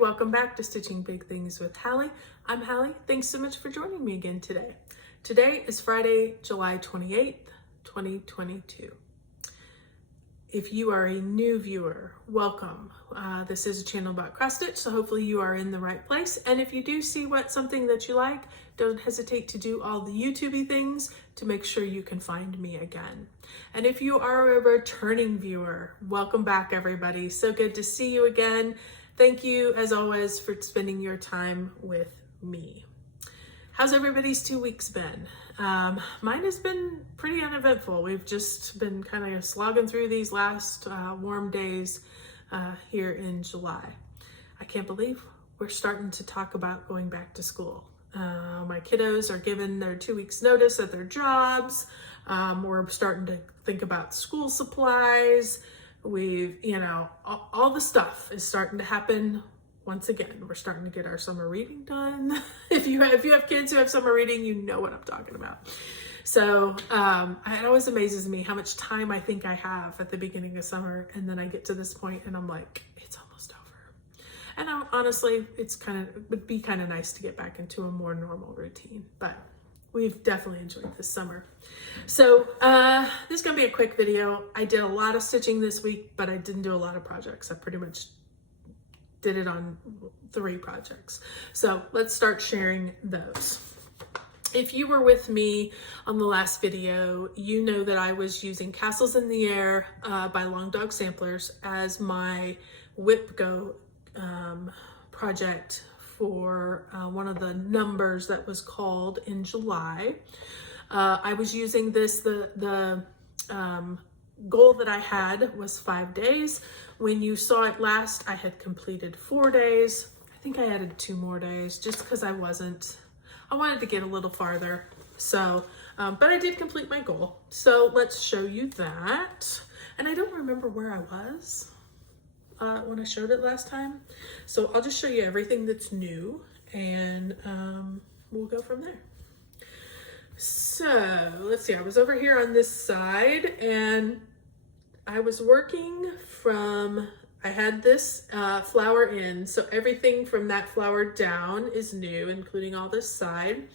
welcome back to Stitching Big Things with Hallie. I'm Hallie. Thanks so much for joining me again today. Today is Friday, July 28th, 2022. If you are a new viewer, welcome. This is a channel about cross stitch, so hopefully you are in the right place. And if you do see something that you like, don't hesitate to do all the YouTubey things to make sure you can find me again. And if you are a returning viewer, welcome back everybody. So good to see you again. Thank you as always for spending your time with me. How's everybody's 2 weeks been? Mine has been pretty uneventful. We've just been kind of slogging through these last warm days here in July. I can't believe we're starting to talk about going back to school. My kiddos are given their 2 weeks notice at their jobs. We're starting to think about school supplies. All the stuff is starting to happen once again. We're starting to get our summer reading done. If you have kids who have summer reading, you know what I'm talking about. So it always amazes me how much time I think I have at the beginning of summer, and then I get to this point and I'm like, it's almost over. And honestly, it would be kind of nice to get back into a more normal routine, but we've definitely enjoyed this summer. So this is gonna be a quick video. I did a lot of stitching this week, but I didn't do a lot of projects. I pretty much did it on 3 projects. So let's start sharing those. If you were with me on the last video, you know that I was using Castles in the Air by Long Dog Samplers as my Whip Go project for one of the numbers that was called in July. I was using this, the goal that I had was 5 days. When you saw it last, I had completed 4 days. I think I added 2 more days just because I wanted to get a little farther. So, but I did complete my goal. So let's show you that. And I don't remember where I was when I showed it last time. So I'll just show you everything that's new and we'll go from there. So let's see, I was over here on this side and I was working I had this flower in, so everything from that flower down is new, including all this side.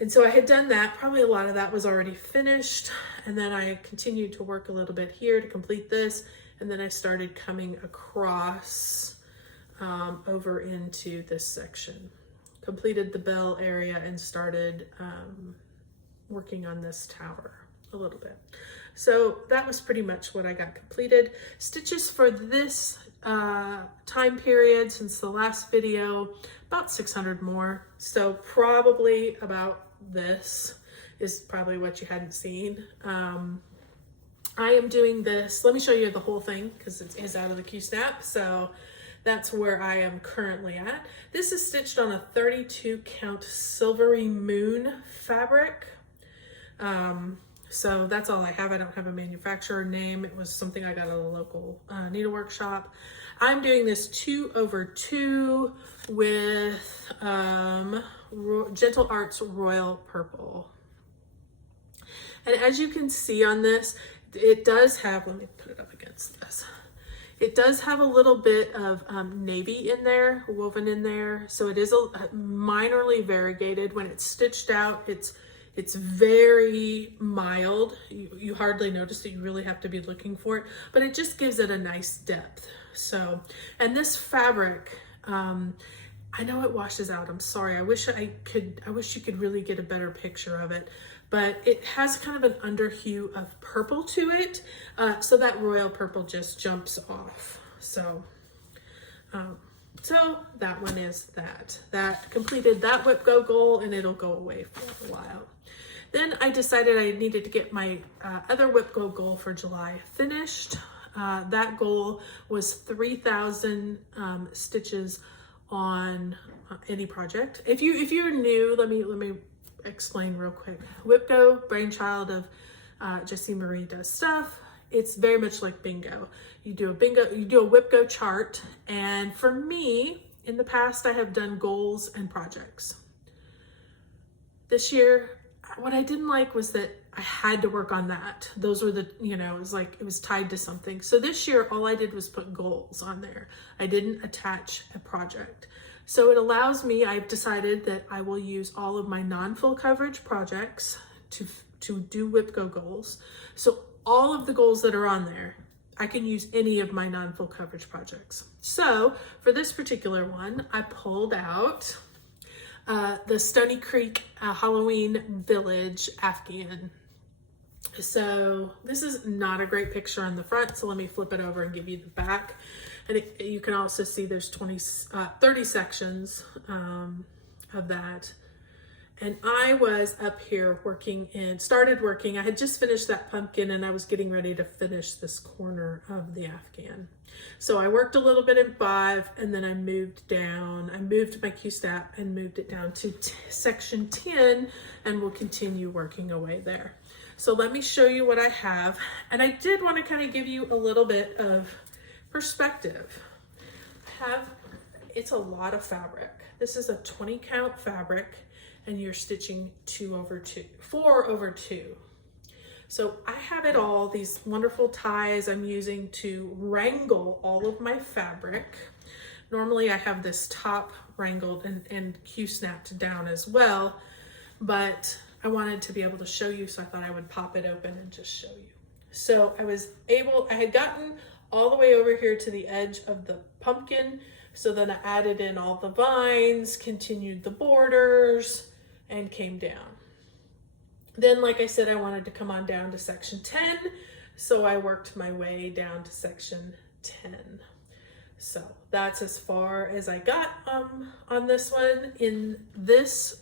And so I had done that, probably a lot of that was already finished. And then I continued to work a little bit here to complete this. And then I started coming across over into this section. Completed the bell area and started working on this tower a little bit. So that was pretty much what I got completed. Stitches for this time period since the last video, about 600 more. So probably about this is probably what you hadn't seen. I am doing this, let me show you the whole thing because it is out of the Q-snap. So that's where I am currently at. This is stitched on a 32 count Silvery Moon fabric. So that's all I have. I don't have a manufacturer name. It was something I got at a local needlework shop. I'm doing this 2/2 with Gentle Arts Royal Purple. And as you can see on this, it does have, let me put it up against this. It does have a little bit of navy in there, woven in there. So it is a minorly variegated. When it's stitched out, it's very mild. You hardly notice it. You really have to be looking for it, but it just gives it a nice depth. So, and this fabric, I know it washes out. I'm sorry. I wish you could really get a better picture of it, but it has kind of an underhue of purple to it. So that royal purple just jumps off. So, so that one is that completed that Whip Go goal, and it'll go away for a while. Then I decided I needed to get my other Whip Go goal for July finished. That goal was 3,000 stitches on any project. If you're new, let me explain real quick. Whip Go, brainchild of Jessie Marie Does Stuff. It's very much like bingo. You do a Whip Go chart, and for me, in the past, I have done goals and projects. This year, what I didn't like was that I had to work on that. Those were the, you know, it was like, it was tied to something. So this year, all I did was put goals on there. I didn't attach a project. So it allows me, I've decided that I will use all of my non-full coverage projects to do WIPGO goals. So all of the goals that are on there, I can use any of my non-full coverage projects. So for this particular one, I pulled out the Stony Creek Halloween Village Afghan. So this is not a great picture on the front, so let me flip it over and give you the back. And you can also see there's 30 sections of that. And I was up here started working. I had just finished that pumpkin and I was getting ready to finish this corner of the Afghan. So I worked a little bit in 5 and then I moved down. I moved my Q-stap and moved it down to section 10 and we'll continue working away there. So let me show you what I have. And I did want to kind of give you a little bit of perspective. It's a lot of fabric. This is a 20 count fabric and you're stitching 4 over 2. So I have it all, these wonderful ties I'm using to wrangle all of my fabric. Normally I have this top wrangled and Q-snapped down as well, but I wanted to be able to show you, so I thought I would pop it open and just show you. So I had gotten all the way over here to the edge of the pumpkin. So then I added in all the vines, continued the borders, and came down. Then, like I said, I wanted to come on down to section 10. So I worked my way down to section 10. So that's as far as I got on this one. In this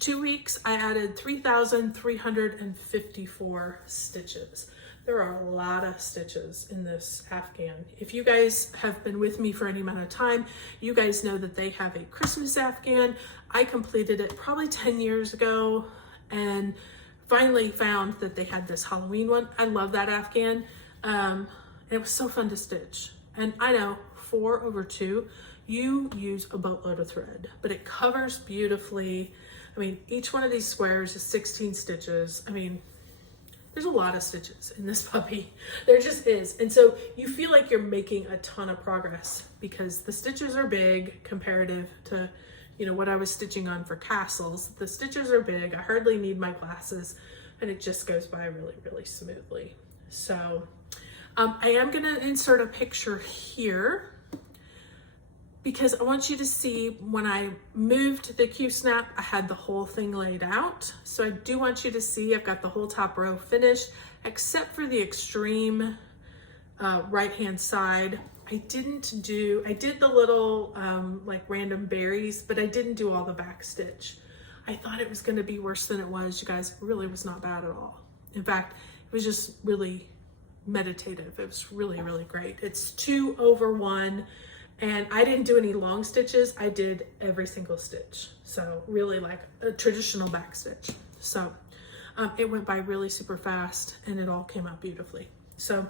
2 weeks, I added 3,354 stitches. There are a lot of stitches in this Afghan. If you guys have been with me for any amount of time, you guys know that they have a Christmas Afghan. I completed it probably 10 years ago and finally found that they had this Halloween one. I love that Afghan. And it was so fun to stitch. And I know 4 over 2, you use a boatload of thread, but it covers beautifully. I mean, each one of these squares is 16 stitches. I mean, there's a lot of stitches in this puppy. There just is. And so you feel like you're making a ton of progress because the stitches are big comparative to, you know, what I was stitching on for castles. The stitches are big. I hardly need my glasses and it just goes by really, really smoothly. So I am gonna insert a picture here because I want you to see when I moved the Q-snap, I had the whole thing laid out. So I do want you to see I've got the whole top row finished, except for the extreme right-hand side. I did the little like random berries, but I didn't do all the back stitch. I thought it was gonna be worse than it was, you guys. It really was not bad at all. In fact, it was just really meditative. It was really, really great. It's 2 over 1. And I didn't do any long stitches. I did every single stitch. So really like a traditional back stitch. So it went by really super fast and it all came out beautifully. So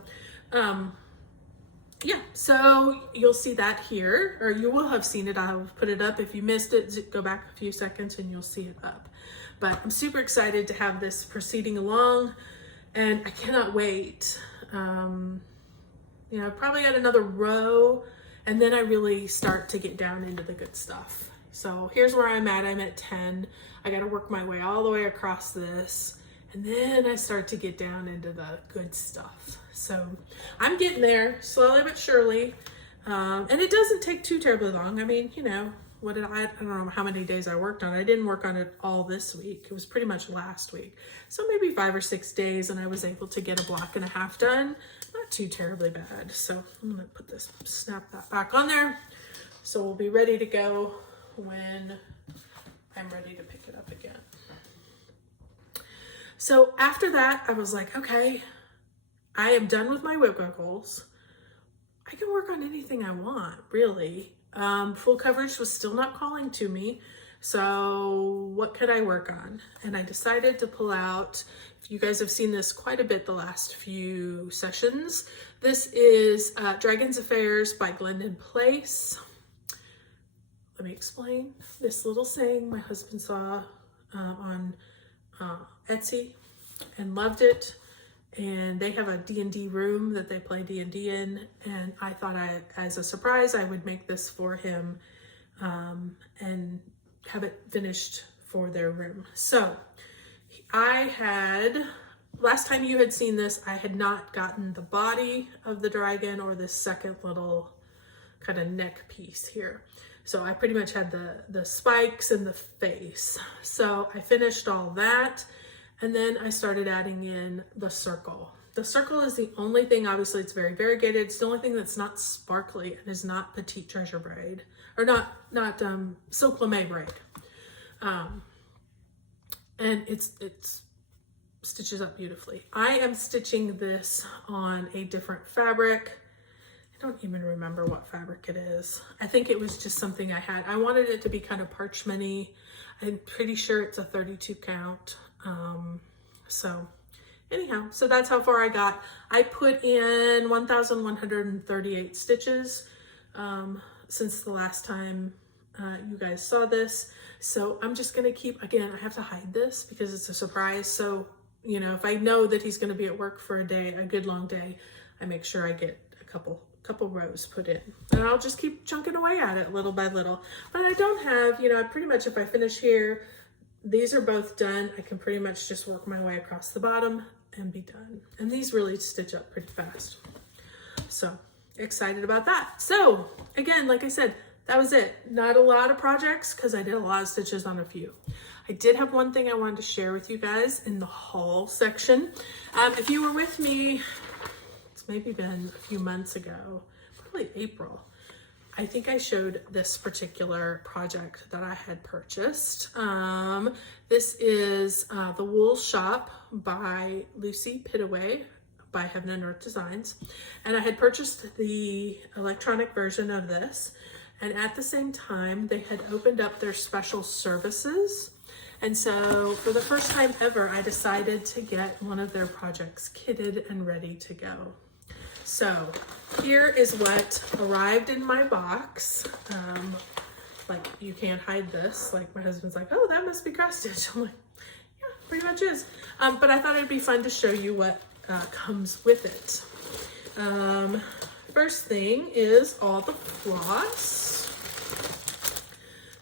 yeah, so you'll see that here, or you will have seen it. I'll put it up. If you missed it, go back a few seconds and you'll see it up. But I'm super excited to have this proceeding along and I cannot wait. You know, I've probably got another row and then I really start to get down into the good stuff. So here's where I'm at. I'm at 10. I got to work my way all the way across this. And then I start to get down into the good stuff. So I'm getting there slowly but surely. And it doesn't take too terribly long. I mean, you know, I don't know how many days I worked on it. I didn't work on it all this week. It was pretty much last week. So maybe 5 or 6 days and I was able to get a block and a half done. Not too terribly bad. So I'm gonna put this, snap that back on there. So we'll be ready to go when I'm ready to pick it up again. So after that, I was like, okay, I am done with my WIPGO goals. I can work on anything I want, really. Full coverage was still not calling to me. So what could I work on? And I decided to pull out, you guys have seen this quite a bit the last few sessions. This is Dragon's Affairs by Glendon Place. Let me explain this little saying my husband saw on Etsy and loved it. And they have a D&D room that they play D&D in. And I thought as a surprise, I would make this for him and have it finished for their room. So last time you had seen this, I had not gotten the body of the dragon or this second little kind of neck piece here. So I pretty much had the spikes and the face. So I finished all that. And then I started adding in the circle. The circle is the only thing, obviously it's very variegated. It's the only thing that's not sparkly and is not petite treasure braid, or not silk lame braid. And it's stitches up beautifully. I am stitching this on a different fabric. I don't even remember what fabric it is. I think it was just something I had. I wanted it to be kind of parchment-y. I'm pretty sure it's a 32 count. So anyhow, so that's how far I got. I put in 1,138 stitches since the last time you guys saw this. So I'm just gonna keep, again, I have to hide this because it's a surprise. So, you know, if I know that he's gonna be at work for a day, a good long day, I make sure I get a couple rows put in, and I'll just keep chunking away at it little by little. But I don't have, you know, I pretty much, if I finish here, these are both done. I can pretty much just work my way across the bottom and be done. And these really stitch up pretty fast. So excited about that. So again, like I said, that was it. Not a lot of projects because I did a lot of stitches on a few. I did have one thing I wanted to share with you guys in the haul section. If you were with me, it's maybe been a few months ago, probably April. I think I showed this particular project that I had purchased. This is The Wool Shop by Lucy Pittaway by Heaven and Earth Designs. And I had purchased the electronic version of this. And at the same time, they had opened up their special services. And so for the first time ever, I decided to get one of their projects kitted and ready to go. So here is what arrived in my box. Like, you can't hide this. Like, my husband's like, oh, that must be cross stitch. I'm like, yeah, pretty much is. But I thought it'd be fun to show you what comes with it. First thing is all the floss.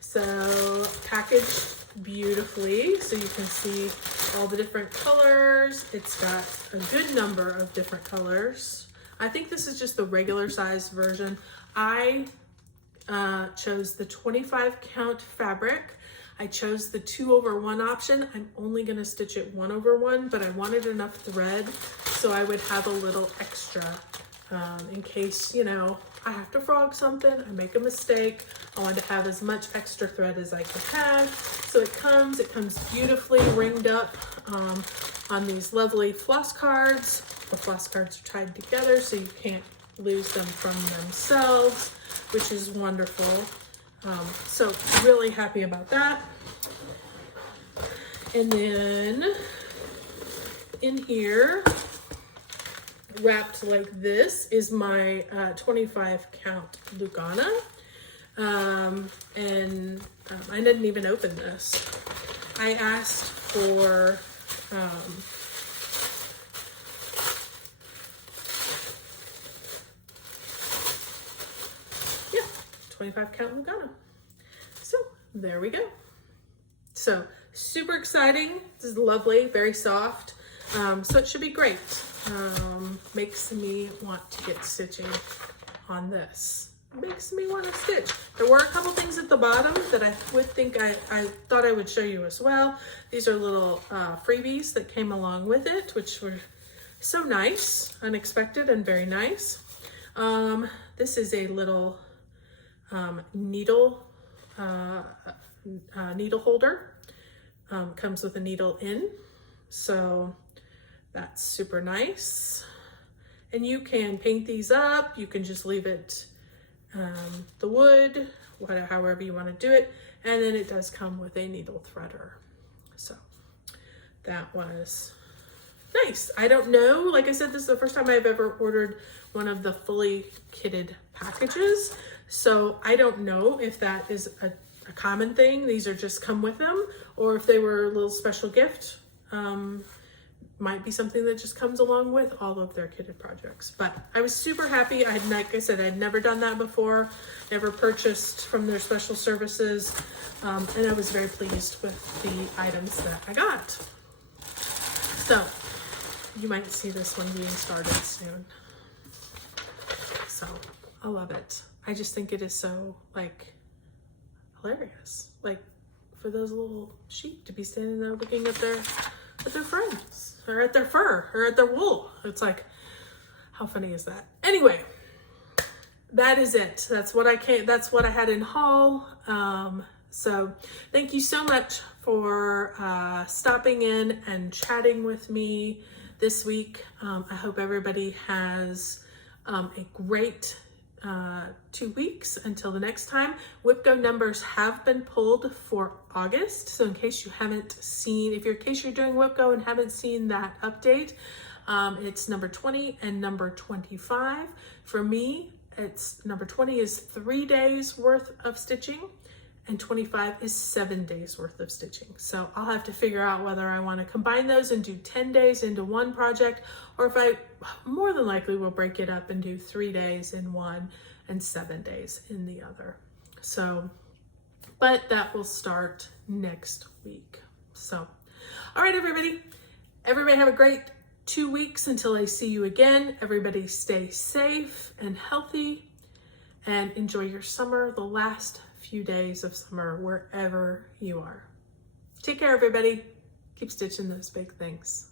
So packaged beautifully, so you can see all the different colors. It's got a good number of different colors. I think this is just the regular size version. I chose the 25 count fabric. I chose the 2/1 option. I'm only gonna stitch it 1/1, but I wanted enough thread so I would have a little extra in case, you know, I have to frog something, I make a mistake. I wanted to have as much extra thread as I could have. So it comes beautifully ringed up on these lovely floss cards. The floss cards are tied together so you can't lose them from themselves, which is wonderful. So really happy about that. And then in here, wrapped like this, is my 25 count Lugana. And I didn't even open this. I asked for 25 count Lugana. So there we go. So super exciting. This is lovely, very soft. So it should be great. Makes me want to get stitching on this. Makes me want to stitch. There were a couple things at the bottom that I would think I thought I would show you as well. These are little freebies that came along with it, which were so nice, unexpected and very nice. This is a little needle holder. Comes with a needle in, so that's super nice. And you can paint these up. You can just leave it the wood, whatever, however you want to do it. And then it does come with a needle threader. So that was nice. I don't know, like I said, this is the first time I've ever ordered one of the fully kitted packages. So I don't know if that is a a common thing, these are just come with them, or if they were a little special gift, might be something that just comes along with all of their kitted projects. But I was super happy. Like I said, I'd never done that before, never purchased from their special services, and I was very pleased with the items that I got. So you might see this one being started soon. So I love it. I just think it is so like hilarious. Like for those little sheep to be standing there looking at their friends, or at their fur, or at their wool. It's like, how funny is that? Anyway, that is it. That's what I had in haul. So thank you so much for stopping in and chatting with me this week. I hope everybody has a great 2 weeks until the next time. WIPGO numbers have been pulled for August. So in case you haven't seen, in case you're doing WIPGO and haven't seen that update, it's number 20 and number 25. For me, it's number 20 is 3 days worth of stitching and 25 is 7 days worth of stitching. So I'll have to figure out whether I want to combine those and do 10 days into one project, or if I more than likely will break it up and do 3 days in one and 7 days in the other. So, but that will start next week. So, all right, everybody have a great 2 weeks until I see you again. Everybody stay safe and healthy and enjoy your summer, the last few days of summer, wherever you are. Take care, everybody. Keep stitching those big things.